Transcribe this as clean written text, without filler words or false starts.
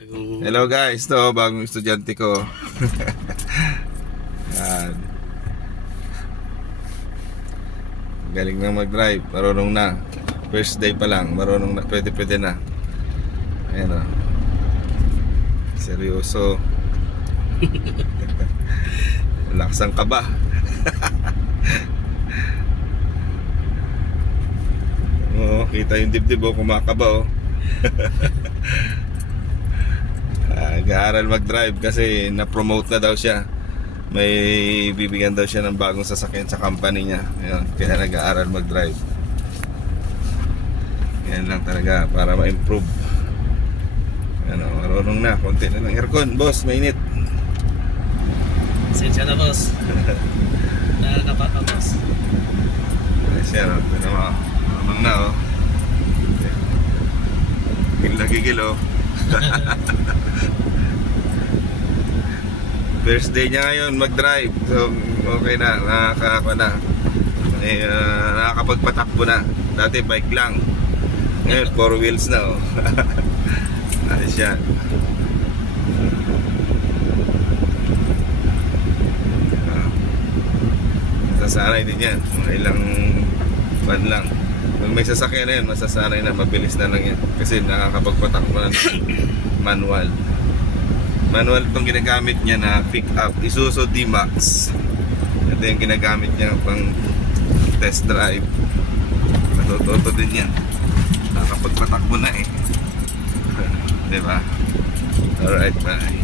Hello guys, to bagong estudyante ko. Yan. Galing na mag-drive, marunong na. First day pa lang, marunong na, pwede na. Ayan o. Seryoso. Lakas ang kaba. Oo, kita yung dibdib o, kumakaba o. Nag-aaral mag-drive kasi na-promote na daw siya. May bibigyan daw siya ng bagong sasakyan sa company niya. Ayun, kaya nag-aaral mag-drive. Yan lang talaga para ma-improve. Ano, marunong na, konti na lang aircon, boss, mainit. Sensya na, boss. Nakakapata, boss. Ay siya, no? Ito naman, marunong na, oh. Gigil oh. First day niya ngayon mag-drive. So okay na, nakakapagpatakbo na. Dati bike lang. Ngayon 4 wheels na oh. Ayos yan. Masasanay din yan. Mga ilang van lang. Kung may sasakyan na yan, masasanay na, mabilis na lang yan. Kasi nakakapagpatakbo na manual. Manual itong ginagamit niya na pick up Isuzu D-Max. Ito yung ginagamit niya pang test drive. Matututo din yan. Nakakapagpatakbo na eh. Diba? Alright, bye.